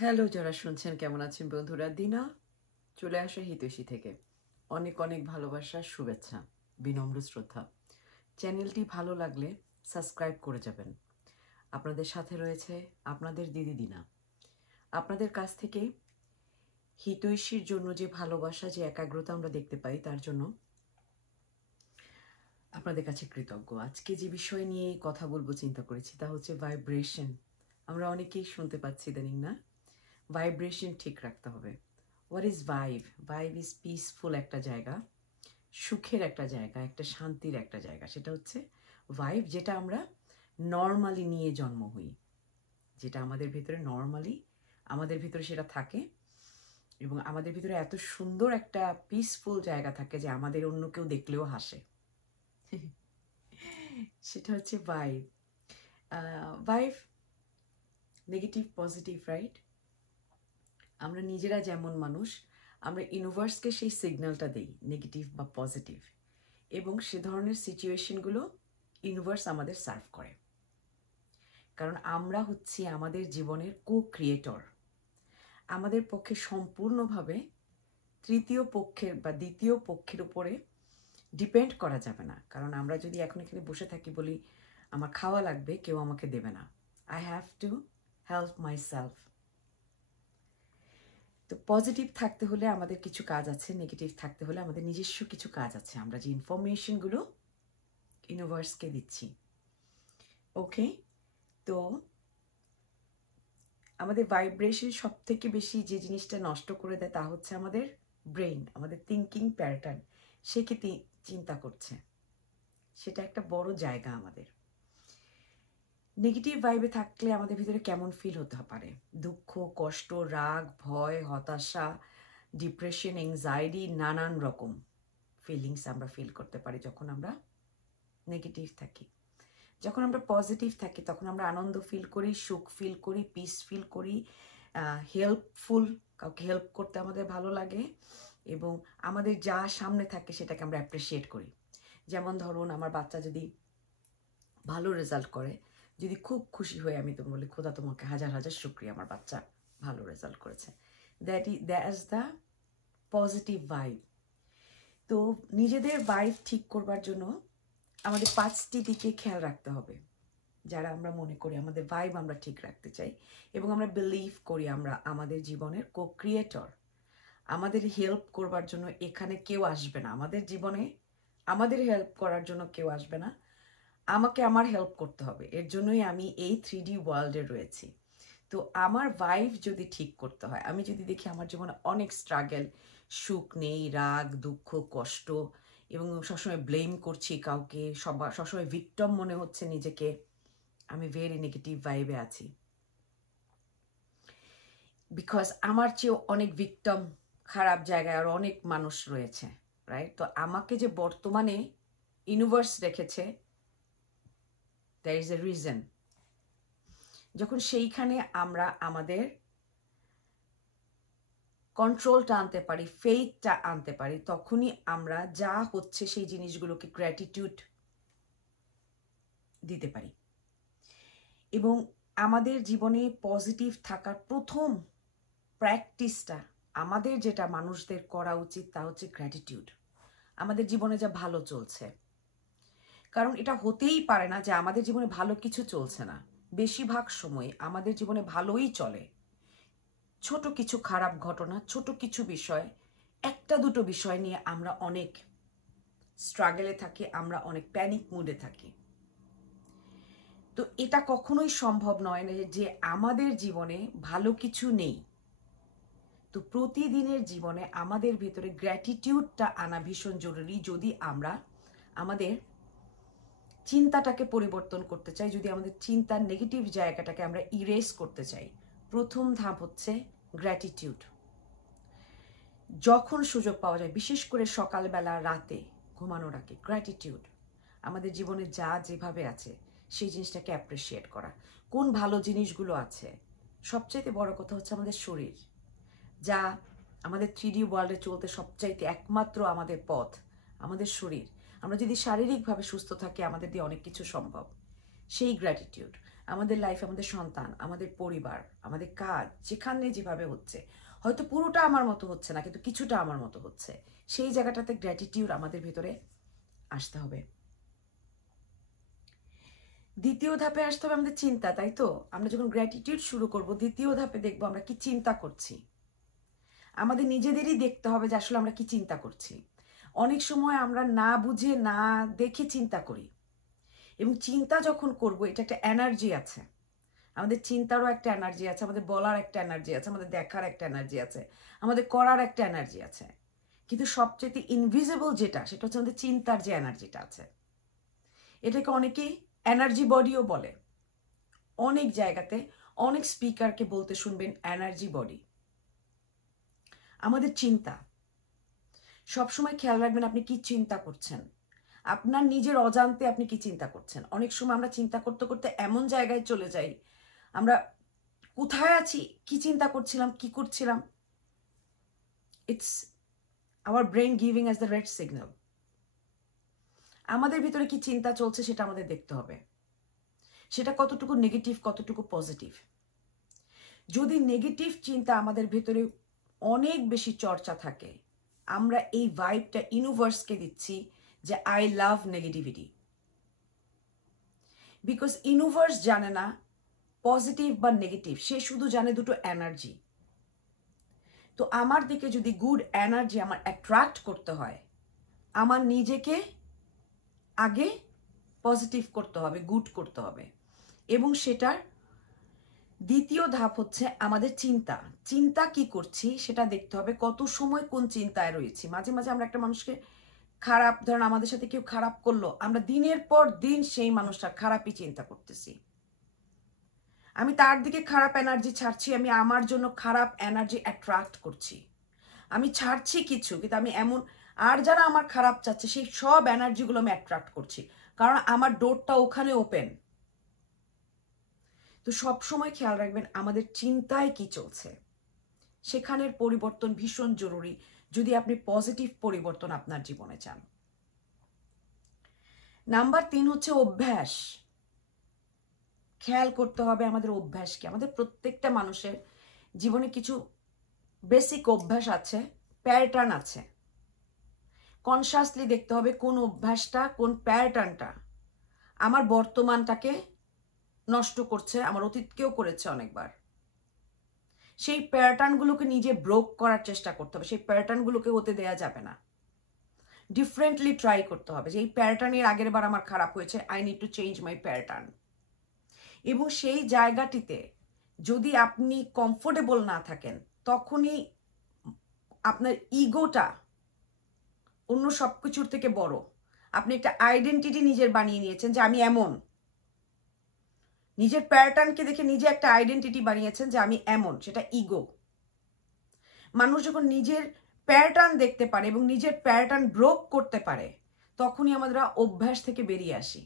Hello, যারা শুনছেন কেমন আছেন বন্ধুরা? দিনা চলে আসে হিতৈষী থেকে। অনেক অনেক ভালোবাসা, শুভেচ্ছা, বিনম্র শ্রদ্ধা। চ্যানেলটি ভালো লাগলে সাবস্ক্রাইব করে যাবেন। আপনাদের সাথে রয়েছে আপনাদের দিদি দিনা। আপনাদের কাছ থেকে হিতৈষীর জন্য যে ভালোবাসা, যে একাগ্রতা আমরা দেখতে পাই, তার জন্য আপনাদের কাছে কৃতজ্ঞ। আজকে যে বিষয় নিয়ে কথা বলবো চিন্তা করেছি তা হচ্ছে ভাইব্রেশন। আমরা অনেকেই শুনতে পাচ্ছি ইদানিং, না? ভাইব্রেশন ঠিক রাখতে হবে। What is vibe? Vibe is peaceful একটা জায়গা, সুখের একটা জায়গা, একটা শান্তির একটা জায়গা। সেটা হচ্ছে ভাইব, যেটা আমরা নর্মালি নিয়ে জন্ম হই, যেটা আমাদের ভিতরে নর্মালি আমাদের ভিতরে সেটা থাকে, এবং আমাদের ভিতরে এত সুন্দর একটা পিসফুল জায়গা থাকে যে আমাদের অন্য কেউ দেখলেও হাসে। সেটা হচ্ছে vibe. Vibe negative positive, right? আমরা নিজেরা যেমন মানুষ, আমরা ইউনিভার্সকে সেই সিগন্যালটা দিই, নেগেটিভ বা পজিটিভ, এবং সে ধরনের সিচুয়েশনগুলো ইউনিভার্স আমাদের সার্ভ করে। কারণ আমরা হচ্ছি আমাদের জীবনের কো ক্রিয়েটর। আমাদের পক্ষে সম্পূর্ণভাবে তৃতীয় পক্ষের বা দ্বিতীয় পক্ষের উপরে ডিপেন্ড করা যাবে না। কারণ আমরা যদি এখন এখানে বসে থাকি, বলি আমার খাওয়া লাগবে, কেউ আমাকে দেবে না। I have to help my self. তো পজিটিভ থাকতে হলে আমাদের কিছু কাজ আছে, নেগেটিভ থাকতে হলে আমাদের নিজস্ব কিছু কাজ আছে, আমরা যে ইনফরমেশনগুলো ইউনিভার্সকে দিচ্ছি। ওকে, তো আমাদের ভাইব্রেশন সব থেকে বেশি যে জিনিসটা নষ্ট করে দেয় তা হচ্ছে আমাদের ব্রেন, আমাদের থিঙ্কিং প্যাটার্ন। সে কি চিন্তা করছে, সেটা একটা বড় জায়গা আমাদের। নেগেটিভ ভাইবে থাকলে আমাদের ভিতরে কেমন ফিল হতে পারে? দুঃখ, কষ্ট, রাগ, ভয়, হতাশা, ডিপ্রেশন, এংজাইটি, নানান রকম ফিলিংস আমরা ফিল করতে পারি যখন আমরা নেগেটিভ থাকি। যখন আমরা পজিটিভ থাকি তখন আমরা আনন্দ ফিল করি, সুখ ফিল করি, পিস ফিল করি, হেল্পফুল, কাউকে হেল্প করতে আমাদের ভালো লাগে, এবং আমাদের যা সামনে থাকে সেটাকে আমরা অ্যাপ্রিসিয়েট করি। যেমন ধরুন, আমার বাচ্চা যদি ভালো রেজাল্ট করে, যদি খুব খুশি হয়ে আমি তো বলি, খোদা তোমাকে হাজার হাজার শুক্রিয়া, আমার বাচ্চা ভালো রেজাল্ট করেছে। That is the positive vibe. তো নিজেদের ভাইব ঠিক করবার জন্য আমাদের 5টি দিকে খেয়াল রাখতে হবে, যারা আমরা মনে করি আমাদের ভাইব আমরা ঠিক রাখতে চাই, এবং আমরা বিলিভ করি আমরা আমাদের জীবনের কো ক্রিয়েটর। আমাদের হেল্প করবার জন্য এখানে কেউ আসবে না, আমাদের জীবনে আমাদের হেল্প করার জন্য কেউ আসবে না, আমাকে আমার হেল্প করতে হবে। এর জন্যই আমি এই 3D ওয়ার্ল্ডে রয়েছি। তো আমার ভাইব যদি ঠিক করতে হয়, আমি যদি দেখি আমার জীবনে অনেক স্ট্রাগল, সুখ নেই, রাগ, দুঃখ, কষ্ট, এবং সবসময় ব্লেম করছি কাউকে, সবসময় ভিক্টিম মনে হচ্ছে নিজেকে, আমি ভেরি নেগেটিভ ভাইবে আছি। বিকজ আমার চেয়েও অনেক ভিক্টিম, খারাপ জায়গায় আরো অনেক মানুষ রয়েছে, রাইট? তো আমাকে যে বর্তমানে ইউনিভার্স রেখেছে, দ্যার ইজ এ রিজন। যখন সেইখানে আমরা আমাদের কন্ট্রোলটা আনতে পারি, ফেইথটা আনতে পারি, তখনই আমরা যা হচ্ছে সেই জিনিসগুলোকে গ্র্যাটিটিউড দিতে পারি। এবং আমাদের জীবনে পজিটিভ থাকার প্রথম প্র্যাকটিসটা আমাদের যেটা মানুষদের করা উচিত তা হচ্ছে গ্র্যাটিটিউড। আমাদের জীবনে যা ভালো চলছে, কারণ এটা হতেই পারে না যে আমাদের জীবনে ভালো কিছু চলছে না। বেশিরভাগ সময় আমাদের জীবনে ভালোই চলে। ছোট কিছু খারাপ ঘটনা, ছোট কিছু বিষয়, একটা দুটো বিষয় নিয়ে আমরা অনেক স্ট্রাগলে থাকি, আমরা অনেক প্যানিক মুডে থাকি। তো এটা কখনোই সম্ভব নয় না যে আমাদের জীবনে ভালো কিছু নেই। তো প্রতিদিনের জীবনে আমাদের ভেতরে গ্র্যাটিটিউডটা আনা ভীষণ জরুরি, যদি আমরা আমাদের চিন্তাটাকে পরিবর্তন করতে চাই, যদি আমাদের চিন্তার নেগেটিভ জায়গাটাকে আমরা ইরেজ করতে চাই। প্রথম ধাপ হচ্ছে গ্র্যাটিটিউড। যখন সুযোগ পাওয়া যায়, বিশেষ করে সকালবেলা, রাতে ঘুমানোর আগে, গ্র্যাটিটিউড। আমাদের জীবনে যা যেভাবে আছে সেই জিনিসটাকে অ্যাপ্রিসিয়েট করা। কোন ভালো জিনিসগুলো আছে, সবচাইতে বড় কথা হচ্ছে আমাদের শরীর, যা আমাদের 3D ওয়ার্ল্ডে চলতে সবচাইতে একমাত্র আমাদের পথ, আমাদের শরীর। আমরা যদি শারীরিকভাবে সুস্থ থাকি, আমাদের দিয়ে অনেক কিছু সম্ভব। সেই গ্র্যাটিটিউড। আমাদের লাইফ, আমাদের সন্তান, আমাদের পরিবার, আমাদের কাজ যেখানে যেভাবে হচ্ছে, হয়তো পুরোটা আমার মতো হচ্ছে না, কিন্তু কিছুটা আমার মতো হচ্ছে, সেই জায়গাটাতে গ্র্যাটিটিউড আমাদের ভিতরে আসতে হবে। দ্বিতীয় ধাপে আসতে হবে আমাদের চিন্তা, তাই তো? আমরা যখন গ্র্যাটিটিউড শুরু করব, দ্বিতীয় ধাপে দেখবো আমরা কি চিন্তা করছি। আমাদের নিজেদেরই দেখতে হবে যে আসলে আমরা কি চিন্তা করছি। অনেক সময় আমরা না বুঝে না দেখে চিন্তা করি, এবং চিন্তা যখন করব, এটা একটা এনার্জি আছে। আমাদের চিন্তারও একটা এনার্জি আছে, আমাদের বলার একটা এনার্জি আছে, আমাদের দেখার একটা এনার্জি আছে, আমাদের করার একটা এনার্জি আছে। কিন্তু সবচেয়ে ইনভিজিবল যেটা, সেটা হচ্ছে আমাদের চিন্তার যে এনার্জিটা আছে। এটাকে অনেকেই এনার্জি বডিও বলে। অনেক জায়গাতে অনেক স্পিকারকে বলতে শুনবেন এনার্জি বডি। আমাদের চিন্তা সবসময় খেয়াল রাখবেন আপনি কি চিন্তা করছেন, আপনার নিজের অজান্তে আপনি কি চিন্তা করছেন। অনেক সময় আমরা চিন্তা করতে করতে এমন জায়গায় চলে যাই, আমরা কোথায় আছি, কি চিন্তা করছিলাম, কি করছিলাম, it's hour brain giving us the red signal. আমাদের ভিতরে কি চিন্তা চলছে সেটা আমাদের দেখতে হবে, সেটা কতটুকু নেগেটিভ, কতটুকু পজিটিভ। যদি নেগেটিভ চিন্তা আমাদের ভেতরে অনেক বেশি চর্চা থাকে, আমরা এই ভাইবটা ইউনিভার্সকে দিচ্ছি যে I love negativity. Because universe জানে না পজিটিভ বা নেগেটিভ, সে শুধু জানে দুটো এনার্জি। তো আমার দিকে যদি গুড এনার্জি আমার অ্যাট্রাক্ট করতে হয়, আমার নিজেকে আগে পজিটিভ করতে হবে, গুড করতে হবে। এবং সেটার দ্বিতীয় ধাপ হচ্ছে আমাদের চিন্তা। চিন্তা কি করছি সেটা দেখতে হবে, কত সময় কোন চিন্তায় রয়েছি। মাঝে মাঝে আমরা একটা মানুষকে খারাপ, ধরেন আমাদের সাথে কেউ খারাপ করলো, আমরা দিনের পর দিন সেই মানুষটার খারাপই চিন্তা করতেছি। আমি তার দিকে খারাপ এনার্জি ছাড়ছি, আমি আমার জন্য খারাপ এনার্জি অ্যাট্রাক্ট করছি। আমি ছাড়ছি কিছু, কিন্তু আমি এমন, আর যারা আমার খারাপ চাচ্ছে সেই সব এনার্জিগুলো আমি অ্যাট্রাক্ট করছি, কারণ আমার ডোরটা ওখানে ওপেন। তো সবসময় খেয়াল রাখবেন আমাদের চিন্তায় কি চলছে, সেখানের পরিবর্তন ভীষণ জরুরি যদি আপনি পজিটিভ পরিবর্তন আপনার জীবনে চান। নাম্বার 3 হচ্ছে অভ্যাস। খেয়াল করতে হবে আমাদের অভ্যাস কি। আমাদের প্রত্যেকটা মানুষের জীবনে কিছু বেসিক অভ্যাস আছে, প্যাটার্ন আছে। কনসাসলি দেখতে হবে কোন অভ্যাসটা, কোন প্যাটার্নটা আমার বর্তমানটাকে নষ্ট করছে, আমার অতীতকেও করেছে অনেকবার। সেই প্যাটার্নগুলোকে নিজে ব্রোক করার চেষ্টা করতে হবে, সেই প্যাটার্নগুলোকে হতে দেয়া যাবে না। ডিফারেন্টলি ট্রাই করতে হবে যে এই প্যাটার্নের আগের বার আমার খারাপ হয়েছে, I need to change my pattern. এবং সেই জায়গাটিতে যদি আপনি কমফোর্টেবল না থাকেন, তখনই আপনার ইগোটা অন্য সব কিছুর থেকে বড়। আপনি একটা আইডেন্টিটি নিজের বানিয়ে নিয়েছেন যে আমি এমন, নিজের প্যাটার্নকে দেখে নিজে একটা আইডেন্টিটি বানিয়েছেন যে আমি এমন, সেটা ইগো। মানুষ যখন নিজের প্যাটার্ন দেখতে পারে এবং নিজের প্যাটার্ন ব্রোক করতে পারে, তখনই আমরা অভ্যাস থেকে বেরিয়ে আসি।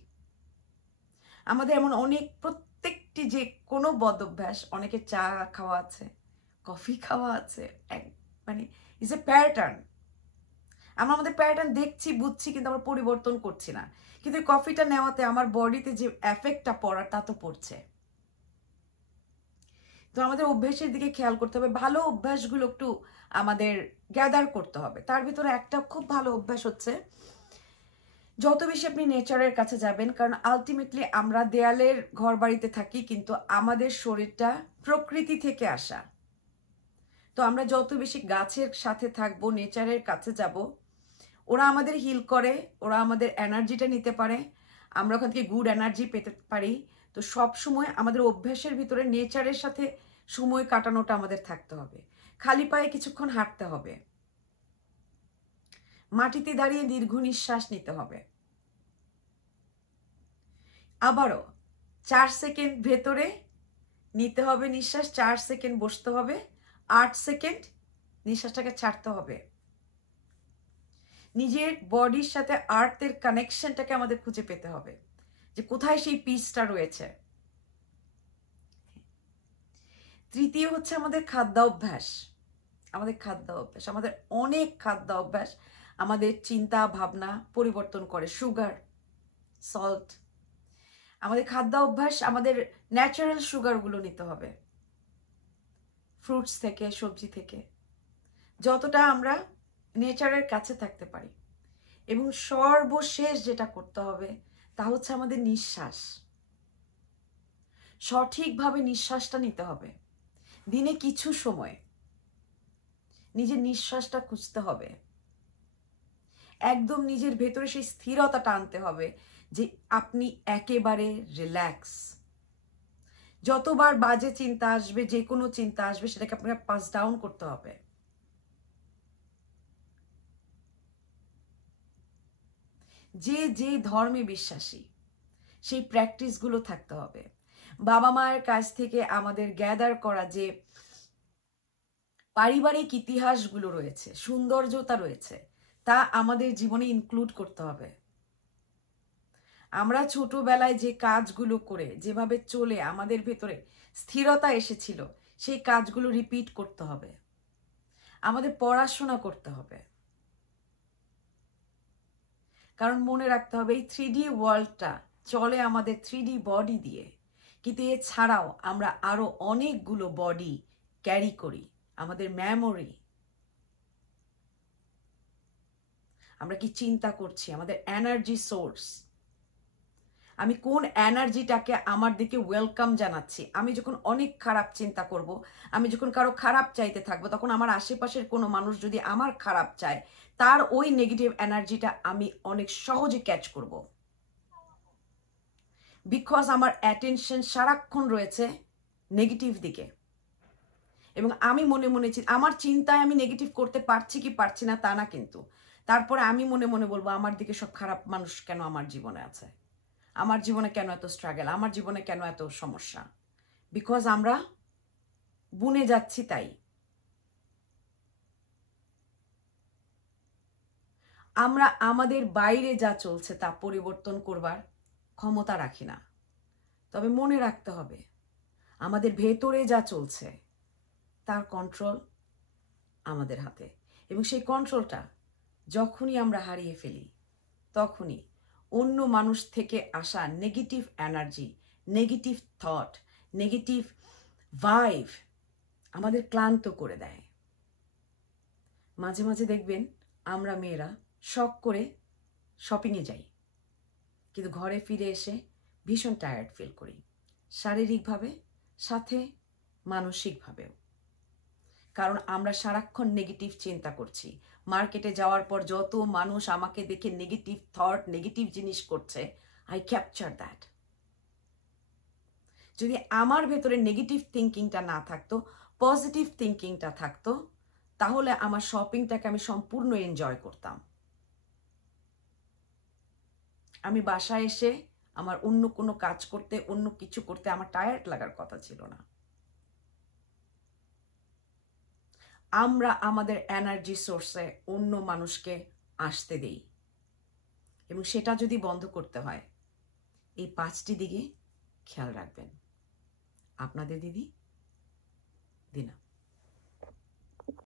আমাদের এমন অনেক, প্রত্যেকটি যে কোনো বদ অভ্যাস, অনেকের চা খাওয়া আছে, কফি খাওয়া আছে, মানে ইজ এ প্যাটার্ন। আমরা আমাদের প্যাটার্ন দেখছি, বুঝছি, কিন্তু আমরা পরিবর্তন করছি না। কিন্তু কফিটা নেওয়াতে আমার বডিতে যে এফেক্টটা পড়ার, তা তো পড়ছে। তো আমাদের অভ্যাসের দিকে খেয়াল করতে হবে। ভালো অভ্যাসগুলো একটু আমাদের গ্যাদার করতে হবে। তার ভিতরে একটা খুব ভালো অভ্যাস হচ্ছে যত বেশি আপনি নেচারের কাছে যাবেন, কারণ আলটিমেটলি আমরা দেয়ালের ঘর বাড়িতে থাকি, কিন্তু আমাদের শরীরটা প্রকৃতি থেকে আসা। তো আমরা যত বেশি গাছের সাথে থাকবো, নেচারের কাছে যাব, ওরা আমাদের হিল করে, ওরা আমাদের এনার্জিটা নিতে পারে, আমরা ওখান থেকে গুড এনার্জি পেতে পারি। তো সব সময় আমাদের অভ্যাসের ভিতরে নেচারের সাথে সময় কাটানোটা আমাদের থাকতে হবে। খালি পায়ে কিছুক্ষণ হাঁটতে হবে, মাটিতে দাঁড়িয়ে দীর্ঘ নিঃশ্বাস নিতে হবে, আবারও 4 সেকেন্ড ভেতরে নিতে হবে নিঃশ্বাস, 4 সেকেন্ড বসতে হবে, 8 সেকেন্ড নিঃশ্বাসটাকে ছাড়তে হবে। নিজের বডির সাথে আর্থের কানেকশনটাকে আমাদের খুঁজে পেতে হবে যে কোথায় সেই পিসটা রয়েছে। তৃতীয় হচ্ছে আমাদের খাদ্যাভ্যাস। আমাদের খাদ্যাভ্যাস, আমাদের অনেক খাদ্যাভ্যাস আমাদের চিন্তা ভাবনা পরিবর্তন করে। সুগার, সল্ট, আমাদের খাদ্য অভ্যাস, আমাদের ন্যাচারাল সুগারগুলো নিতে হবে ফ্রুটস থেকে, সবজি থেকে, যতটা আমরা নেচারের কাছে থাকতে পারি। এবং সর্বশেষ যেটা করতে হবে তা হচ্ছে আমাদের নিঃশ্বাস। সঠিকভাবে নিঃশ্বাসটা নিতে হবে। দিনে কিছু সময় নিজের নিঃশ্বাসটা খুঁজতে হবে, একদম নিজের ভেতরে সেই স্থিরতাটা আনতে হবে যে আপনি একেবারে রিল্যাক্স। যতবার বাজে চিন্তা আসবে, যে কোনো চিন্তা আসবে, সেটাকে আপনাকে পাস ডাউন করতে হবে। যে যে ধর্মে বিশ্বাসী সেই প্র্যাকটিসগুলো থাকতে হবে। বাবা মায়ের কাছ থেকে আমাদের গ্যাদার করা যে পারিবারিক ইতিহাসগুলো রয়েছে, সৌন্দর্যতা রয়েছে, তা আমাদের জীবনে ইনক্লুড করতে হবে। আমরা ছোটবেলায় যে কাজগুলো করে, যেভাবে চলে আমাদের ভেতরে স্থিরতা এসেছিল, সেই কাজগুলো রিপিট করতে হবে। আমাদের পড়াশোনা করতে হবে, কারণ মনে রাখতে হবে এই 3D ওয়ার্ল্ডটা চলে আমাদের 3D বডি দিয়ে, কিন্তু এছাড়াও আমরা আরো অনেকগুলো বডি ক্যারি করি। আমাদের মেমোরি, আমরা কি চিন্তা করছি, আমাদের এনার্জি সোর্স, আমি কোন এনার্জিটাকে আমার দিকে ওয়েলকাম জানাচ্ছি। আমি যখন অনেক খারাপ চিন্তা করব, আমি যখন কারো খারাপ চাইতে থাকবো, তখন আমার আশেপাশের কোনো মানুষ যদি আমার খারাপ চায়, তার ওই নেগেটিভ এনার্জিটা আমি অনেক সহজে ক্যাচ করব, বিকজ আমার অ্যাটেনশন সারাক্ষণ রয়েছে নেগেটিভ দিকে। এবং আমি মনে মনে আমার চিন্তায় আমি নেগেটিভ করতে পারছি কি পারছি না তা না, কিন্তু তারপরে আমি মনে মনে বলবো আমার দিকে সব খারাপ মানুষ কেন আমার জীবনে আছে, আমার জীবনে কেন এত স্ট্রাগল, আমার জীবনে কেন এত সমস্যা, বিকজ আমরা বুনে যাচ্ছি। তাই আমরা আমাদের বাইরে যা চলছে তা পরিবর্তন করবার ক্ষমতা রাখি না। তবে মনে রাখতে হবে আমাদের ভেতরে যা চলছে তার কন্ট্রোল আমাদের হাতে। এবং সেই কন্ট্রোলটা যখনই আমরা হারিয়ে ফেলি, তখনই অন্য মানুষ থেকে আসা negative energy, negative thought, negative vibe আমাদের ক্লান্ত করে দেয়। মাঝে মাঝে দেখবেন আমরা মেয়েরা শখ করে শপিংয়ে যাই, কিন্তু ঘরে ফিরে এসে ভীষণ টায়ার্ড ফিল করি, শারীরিকভাবে সাথে মানসিকভাবেও। কারণ আমরা সারাক্ষণ নেগেটিভ চিন্তা করছি। মার্কেটে যাওয়ার পর যত মানুষ আমাকে দেখে নেগেটিভ থট, নেগেটিভ জিনিস করছে, আই ক্যাপচার দ্যাট। যদি আমার ভেতরে নেগেটিভ থিঙ্কিংটা না থাকতো, পজিটিভ থিঙ্কিংটা থাকতো, তাহলে আমার শপিংটাকে আমি সম্পূর্ণ এনজয় করতাম। আমি বাসায় এসে আমার অন্য কোনো কাজ করতে, অন্য কিছু করতে আমার টায়ার্ড লাগার কথা ছিল না। আমরা আমাদের এনার্জি সোর্সে অন্য মানুষকে আসতে দেই, এবং সেটা যদি বন্ধ করতে হয়, এই 5টি দিকে খেয়াল রাখবেন। আপনাদের দিদি দিনা।